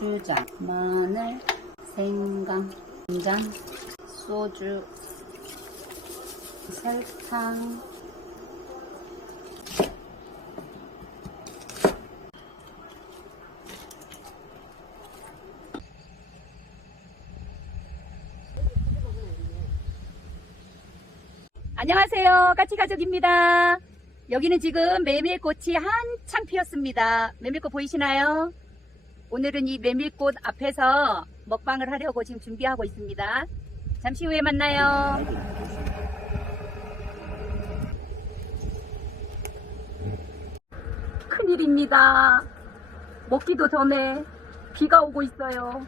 고추장, 마늘, 생강, 간장, 소주, 설탕, 안녕하세요. 까치가족입니다. 여기는 지금 메밀꽃이 한창 피었습니다. 메밀꽃 보이시나요? 오늘은 이 메밀꽃 앞에서 먹방을 하려고 지금 준비하고 있습니다. 잠시 후에 만나요. 큰일입니다. 먹기도 전에 비가 오고 있어요.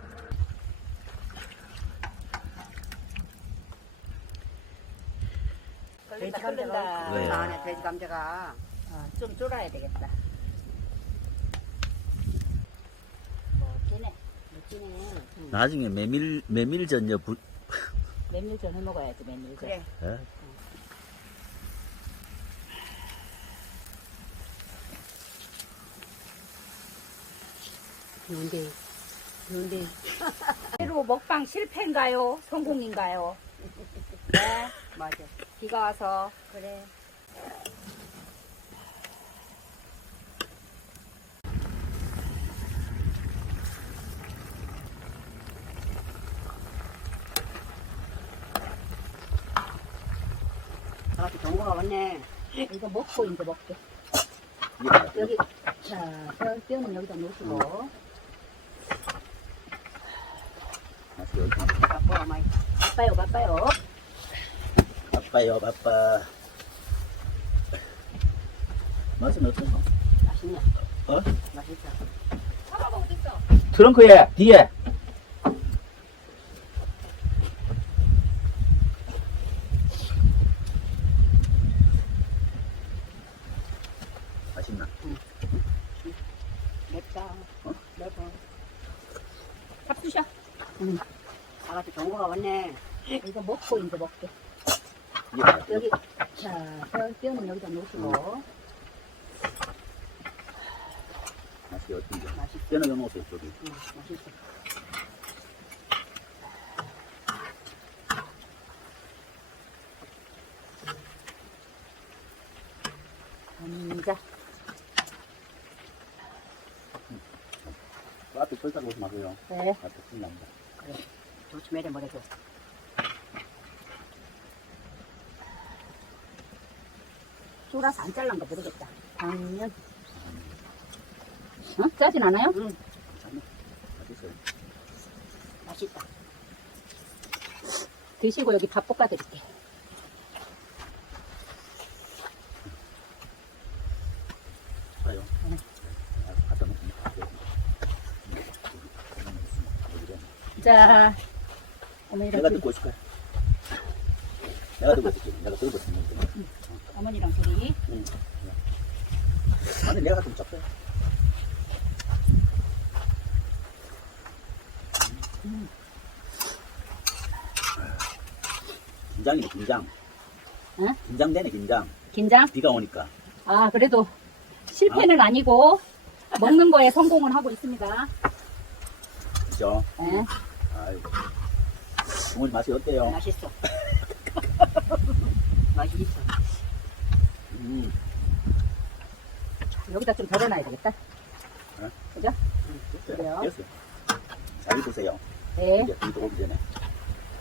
돼지 감자가 네. 나네 돼지 감자가 어, 좀 쫄아야 되겠다. 멋지네. 멋지네. 응. 나중에 메밀 메밀전요 부, 메밀전 해 먹어야지, 메밀전. 그래 예? 좋은데, 좋은데. 새로 먹방 실패인가요? 성공인가요? 네, 맞아 비가 와서. 그래 아가씨 정보가 왔네 이거 먹고 이제 먹게. 여기, 자, 뼈, 뼈는 여기다 놓으시고. 바빠 많이 바빠요, 바빠요. 바빠요 바빠. 맛은 어떠노? 맛있네 어? 맛있어 사과가 어딨어? 트렁크에 뒤에. 맛있나? 맵다 어? 매워 잡수셔. 아가씨 정보가 왔네 이거 먹고 이제 먹게. 이게 여기, 자, 뼈, 뼈는 여기다 놓으시고. 맛이 어떤지. 맛있어 뼈는 좀 오세요 저기. 응, 맛있어 감자. 앞에 설탕 오지 마세요. 네. 앞에 신납니다. 조심해야 돼 뭐래도 쫄아서 안 잘란 거 모르겠다. 당면. 어? 짜진 않아요? 응. 맛있어요. 맛있다 드시고 여기 밥 볶아 드릴게. 봐요. 네. 아, 갖다 놓고 갈게요. 자, 어머니랑, 내가 둘이, 듣고 있을 거야. 내가 듣고 있을게. 내가 들고 있으면. 어머니랑 둘이. 응. 아니, 내가 좀 잡어요. 긴장이네, 긴장. 응? 긴장되네, 긴장. 긴장? 비가 오니까. 아, 그래도 실패는 아니고 먹는 거에 성공은 하고 있습니다. 그죠? 네. 아유. 어머니 맛이 어때요? 맛있어 맛있어 음. 여기다 좀 덜어놔야 되겠다. 네? 그죠? 됐어요. 그래요? 됐어요. 잘 입으세요. 네. 이제 비도 오기 전에.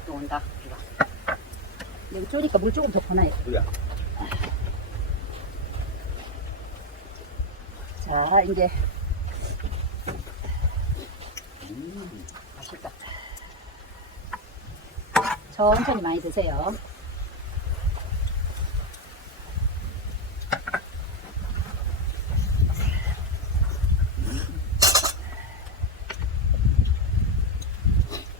또 온다 비가 여기 쪼니까 물 조금 더 퍼놔야 돼. 그야. 자, 이제 음. 맛있다 천천히 많이 드세요.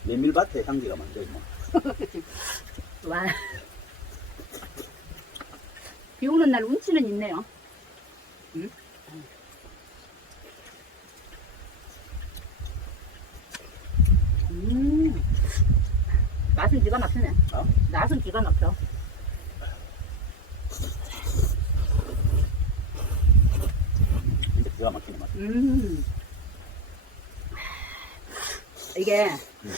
메밀밭에 향기가 먼저 뭐. 와. 비 오는 날 운치는 있네요. 응? 음. 맛은 기가 막히네. 어? 맛은 기가 막혀. 진짜 기가 막히네 맛. 음. 이게 음.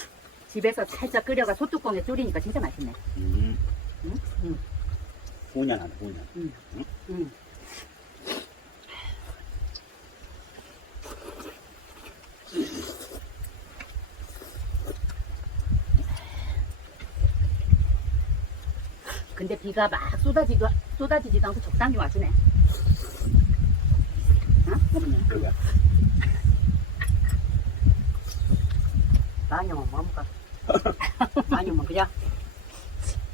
집에서 살짝 끓여가 소뚜껑에 졸이니까 진짜 맛있네. 음. 응? 응. 훈연하네, 훈연. 응. 응? 근데 비가 막 쏟아지도, 쏟아지지도 않고 적당히 와주네. 응? 그러게. 많이 오면 뭐 먹을까? 많이 오면 그냥.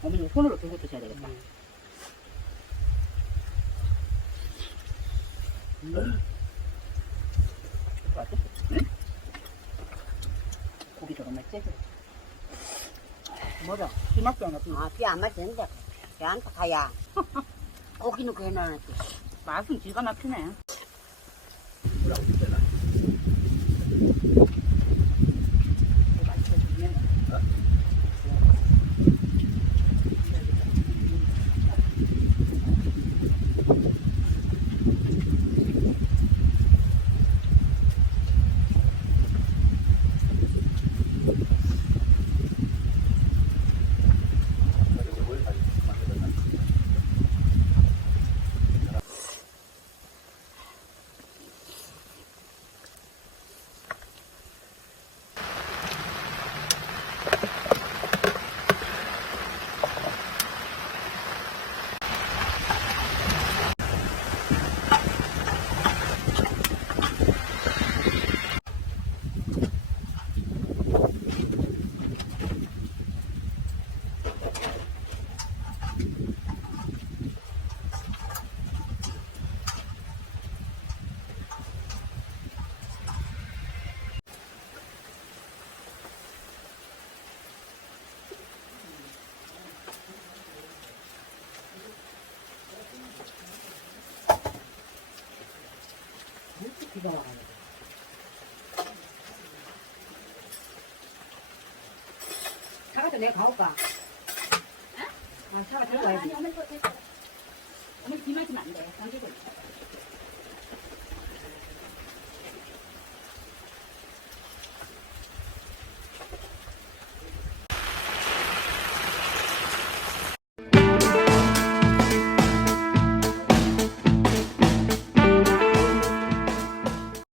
어머니 손으로 들고 드셔야 되겠다. 음. 고기도 정말 째져. 뭐라? 비 맞지 않아? 비. 아, 비안 맞는데. 배안 타야. 고기는 그 해놔놨지. 맛은 기가 막히네. 뭐라고 했잖아. 비가 와가지고. 차가 내가 가올까? 아, 차가 들고 아니, 와야지. 어머니 거 됐어. 어머니 비 맞으면 안 돼. 당기고 있어.